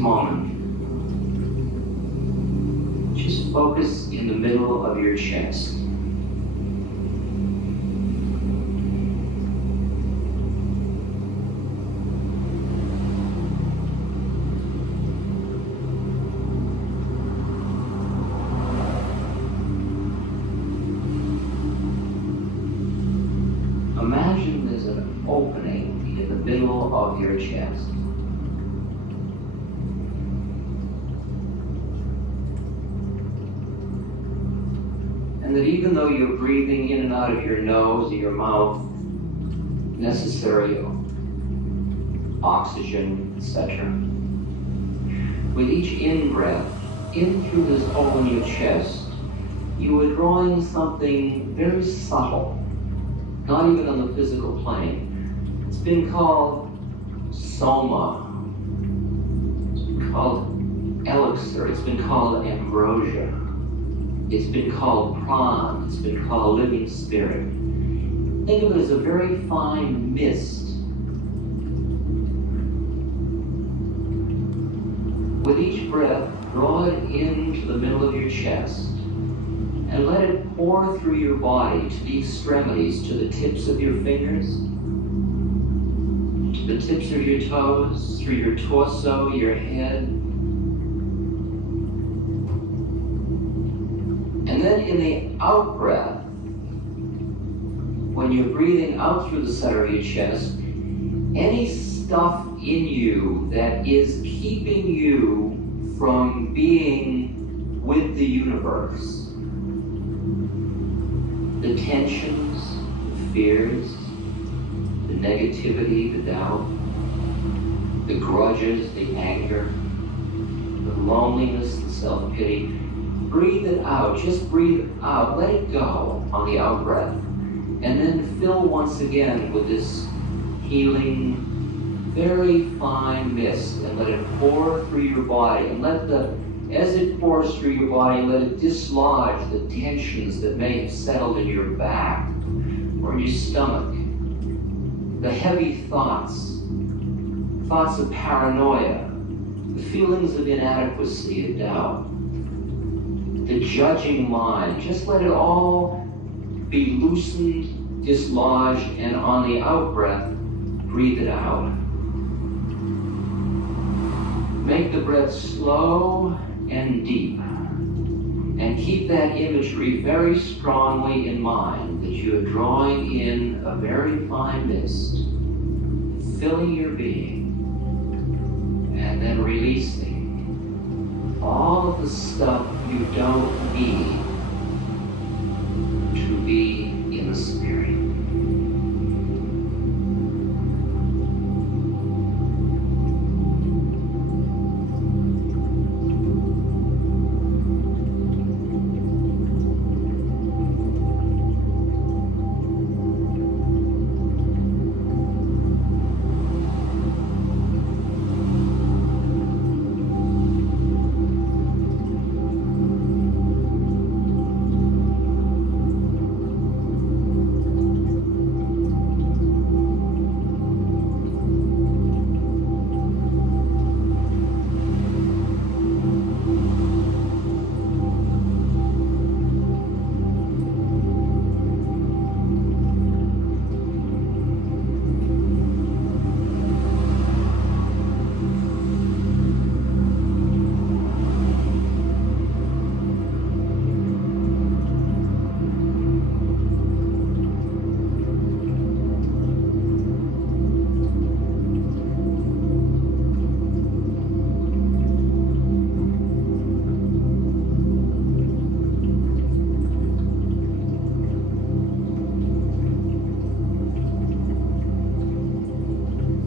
moment, just focus in the middle of your chest. Imagine there's an opening in the middle of your chest. And that even though you're breathing in and out of your nose or your mouth, necessary oxygen, etc., with each in-breath, in through this hole in your chest, you are drawing something very subtle, not even on the physical plane. It's been called soma, it's been called elixir, it's been called ambrosia, it's been called pran, it's been called living spirit. Think of it as a very fine mist. With each breath, draw it into the middle of your chest and let it pour through your body to the extremities, to the tips of your fingers, to the tips of your toes, through your torso, your head. And then in the out breath, when you're breathing out through the center of your chest, any stuff in you that is keeping you from being with the universe, the tensions, the fears, the negativity, the doubt, the grudges, the anger, the loneliness, the self-pity, breathe it out. Just breathe it out. Let it go on the out breath. And then fill once again with this healing, very fine mist, and let it pour through your body. And as it pours through your body, let it dislodge the tensions that may have settled in your back or in your stomach. The heavy thoughts of paranoia, the feelings of inadequacy and doubt, the judging mind. Just let it all be loosened, dislodged, and on the out breath, breathe it out. Make the breath slow and deep, and keep that imagery very strongly in mind, that you are drawing in a very fine mist, filling your being, and then releasing all of the stuff you don't need to be in the spirit.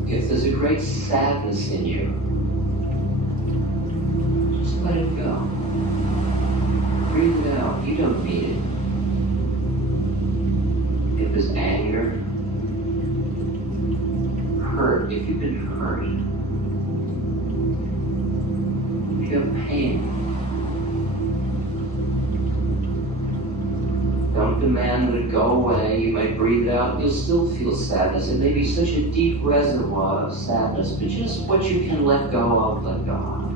If there's a great sadness in you, just let it go. Breathe it out. You don't need it. If there's anger, hurt, if you've been hurt, if you have pain, don't demand that it go away. You might breathe it out. You'll still feel sadness. It may be such a deep reservoir of sadness, but just what you can let go of, let go of.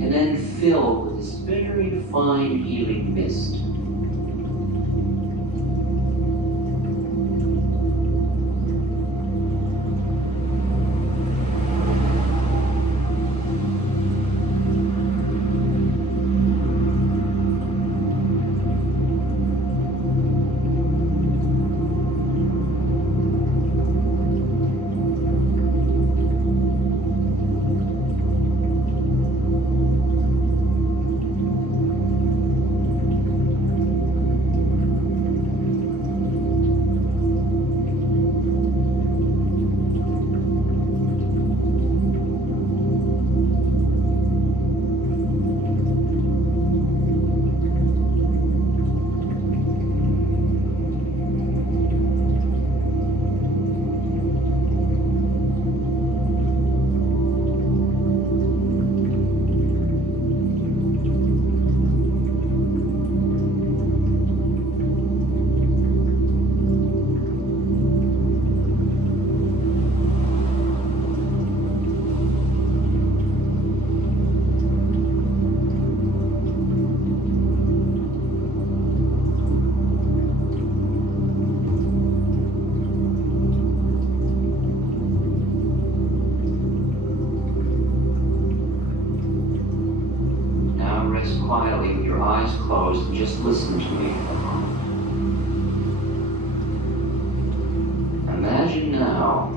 and then filled with this very fine healing mist. Quietly with your eyes closed and just listen to me for a moment. Imagine now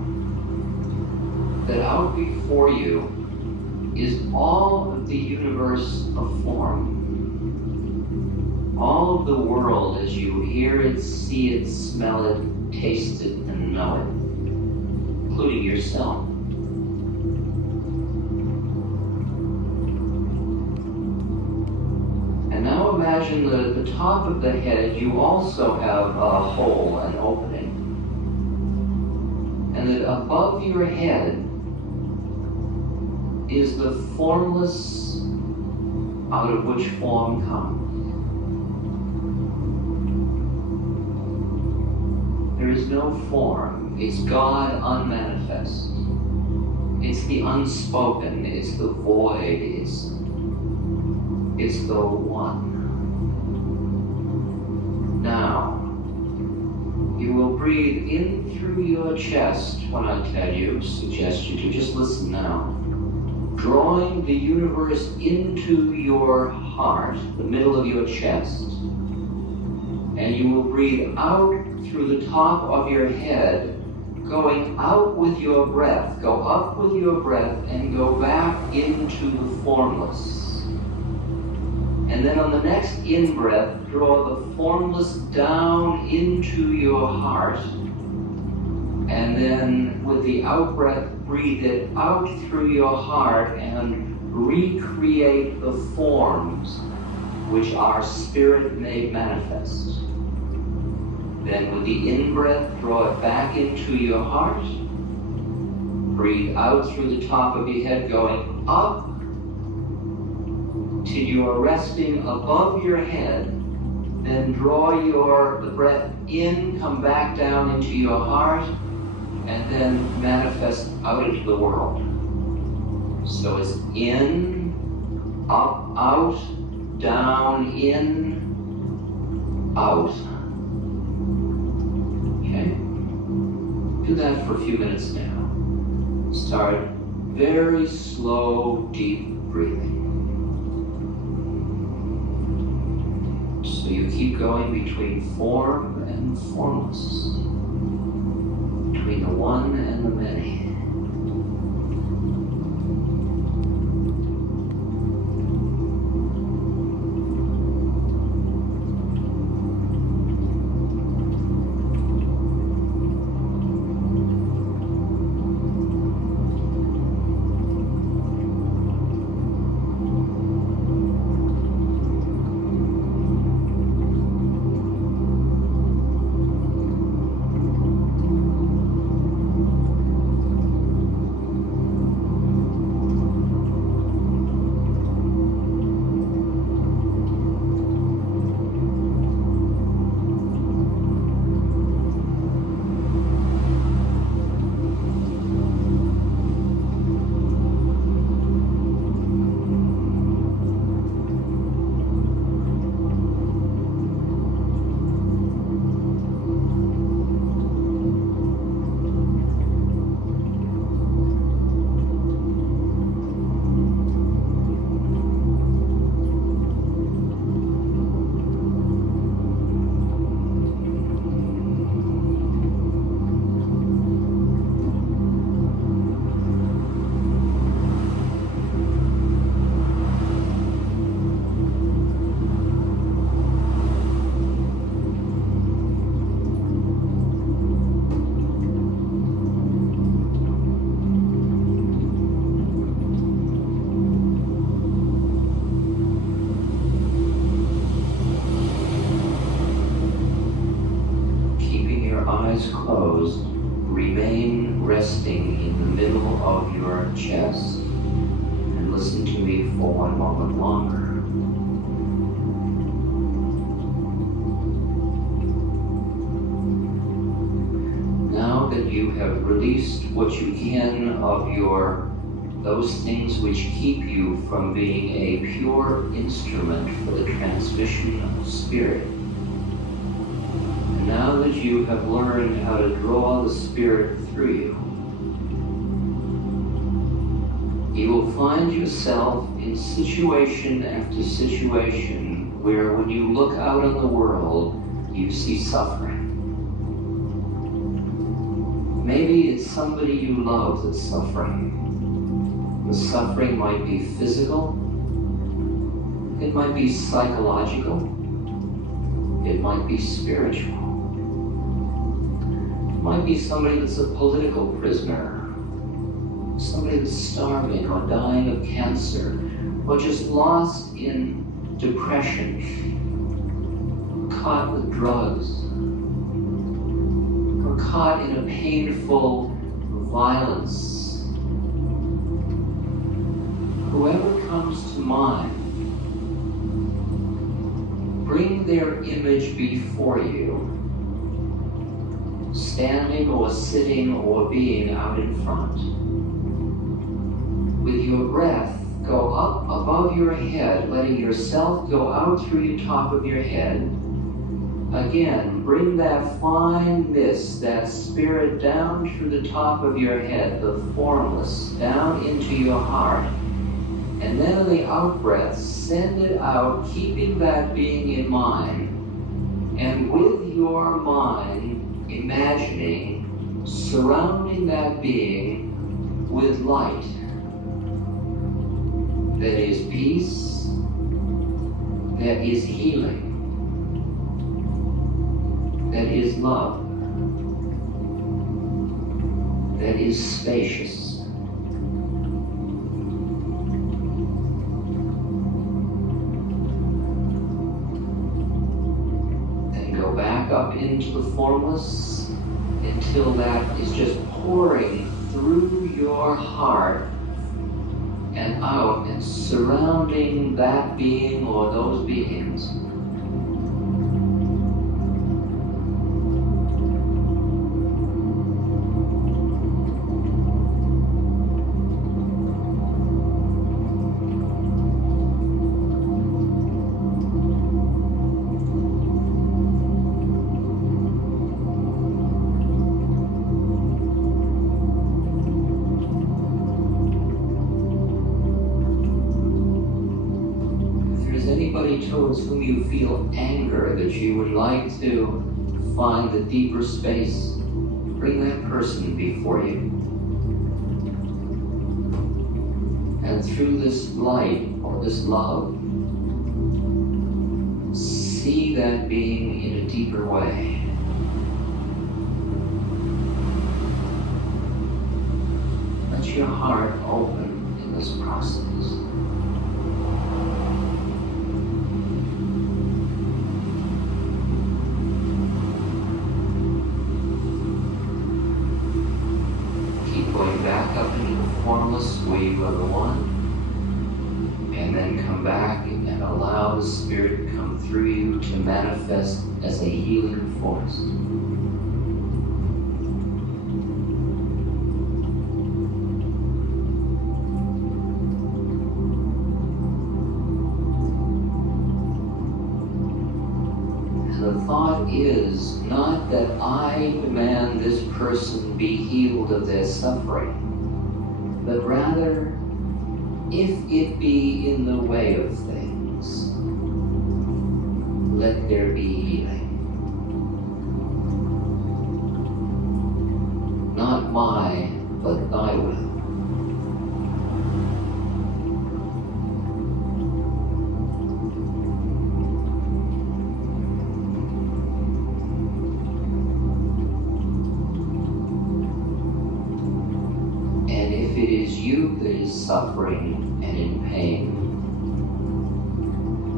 that out before you is all of the universe of form. All of the world as you hear it, see it, smell it, taste it, and know it, including yourself. Now imagine the top of the head, you also have a hole, an opening. And that above your head is the formless out of which form comes. There is no form. It's God unmanifest. It's the unspoken. It's the void. It's the one. Now, you will breathe in through your chest when I tell you, suggest you to just listen now. Drawing the universe into your heart, the middle of your chest. And you will breathe out through the top of your head, going out with your breath. Go up with your breath and go back into the formless. And then on the next in-breath, draw the formless down into your heart. And then with the out-breath, breathe it out through your heart and recreate the forms which are spirit made manifest. Then with the in-breath, draw it back into your heart. Breathe out through the top of your head, going up till you are resting above your head. Then draw the breath in, come back down into your heart, and then manifest out into the world. So it's in, up, out, down, in, out. Okay? Do that for a few minutes now. Start very slow, deep breathing. So you keep going between form and formless, between the one and the many. resting in the middle of your chest. And listen to me for one moment longer. Now that you have released what you can of those things which keep you from being a pure instrument for the transmission of spirit, and now that you have learned how to draw the spirit through you, you will find yourself in situation after situation where when you look out on the world, you see suffering. Maybe it's somebody you love that's suffering. The suffering might be physical, it might be psychological, it might be spiritual. It might be somebody that's a political prisoner, somebody that's starving or dying of cancer, or just lost in depression, caught with drugs, or caught in a painful violence. Whoever comes to mind, bring their image before you, standing or sitting or being out in front. With your breath, go up above your head, letting yourself go out through the top of your head. Again, bring that fine mist, that spirit down through the top of your head, the formless, down into your heart. And then on the out-breath, send it out, keeping that being in mind. And with your mind, imagining, surrounding that being with light. That is peace, that is healing, that is love, that is spacious. Up into the formless until that is just pouring through your heart and out and surrounding that being or those beings. Towards whom you feel anger that you would like to find the deeper space, bring that person before you. And through this light or this love, see that being in a deeper way. Let your heart open in this process. Back up into the formless where you are the one, and then come back and allow the spirit to come through you to manifest as a healing force. The thought is not that I demand this person be healed of their suffering, but rather, if it be in the way of things, let there be healing. Not my, but thy will. That is suffering and in pain,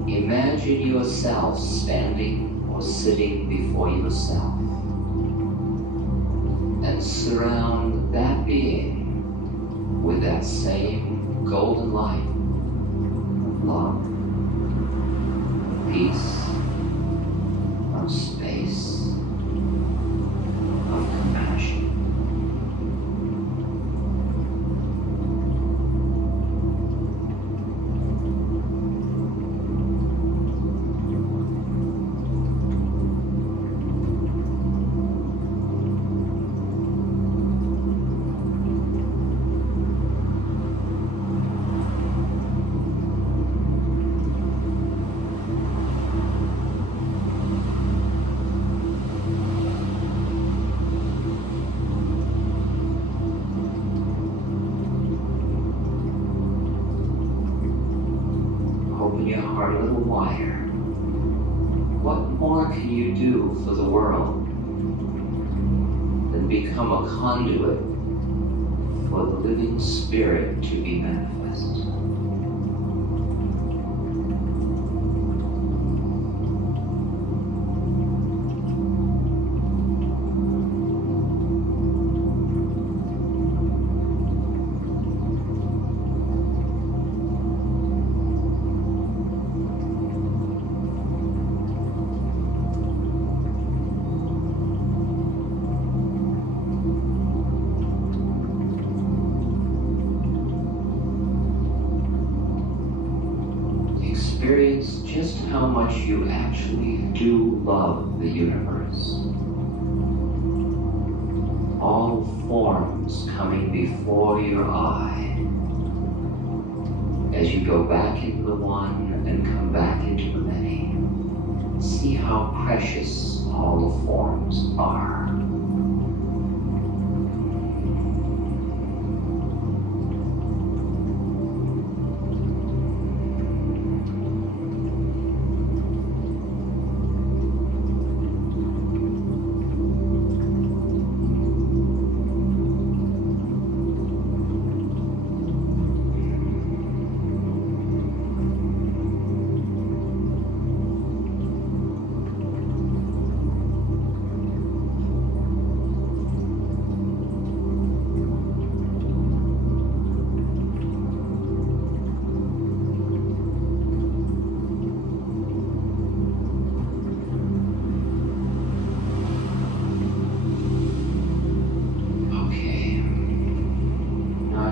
imagine yourself standing or sitting before yourself and surround that being with that same golden light of love, peace, of space, of compassion. Open your heart a little wider. What more can you do for the world than become a conduit for the living spirit to be manifest? Experience just how much you actually do love the universe. All forms coming before your eye as you go back into the one and come back into the many. See how precious all the forms are.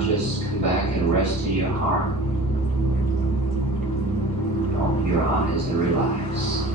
Just come back and rest in your heart. Open your eyes and relax.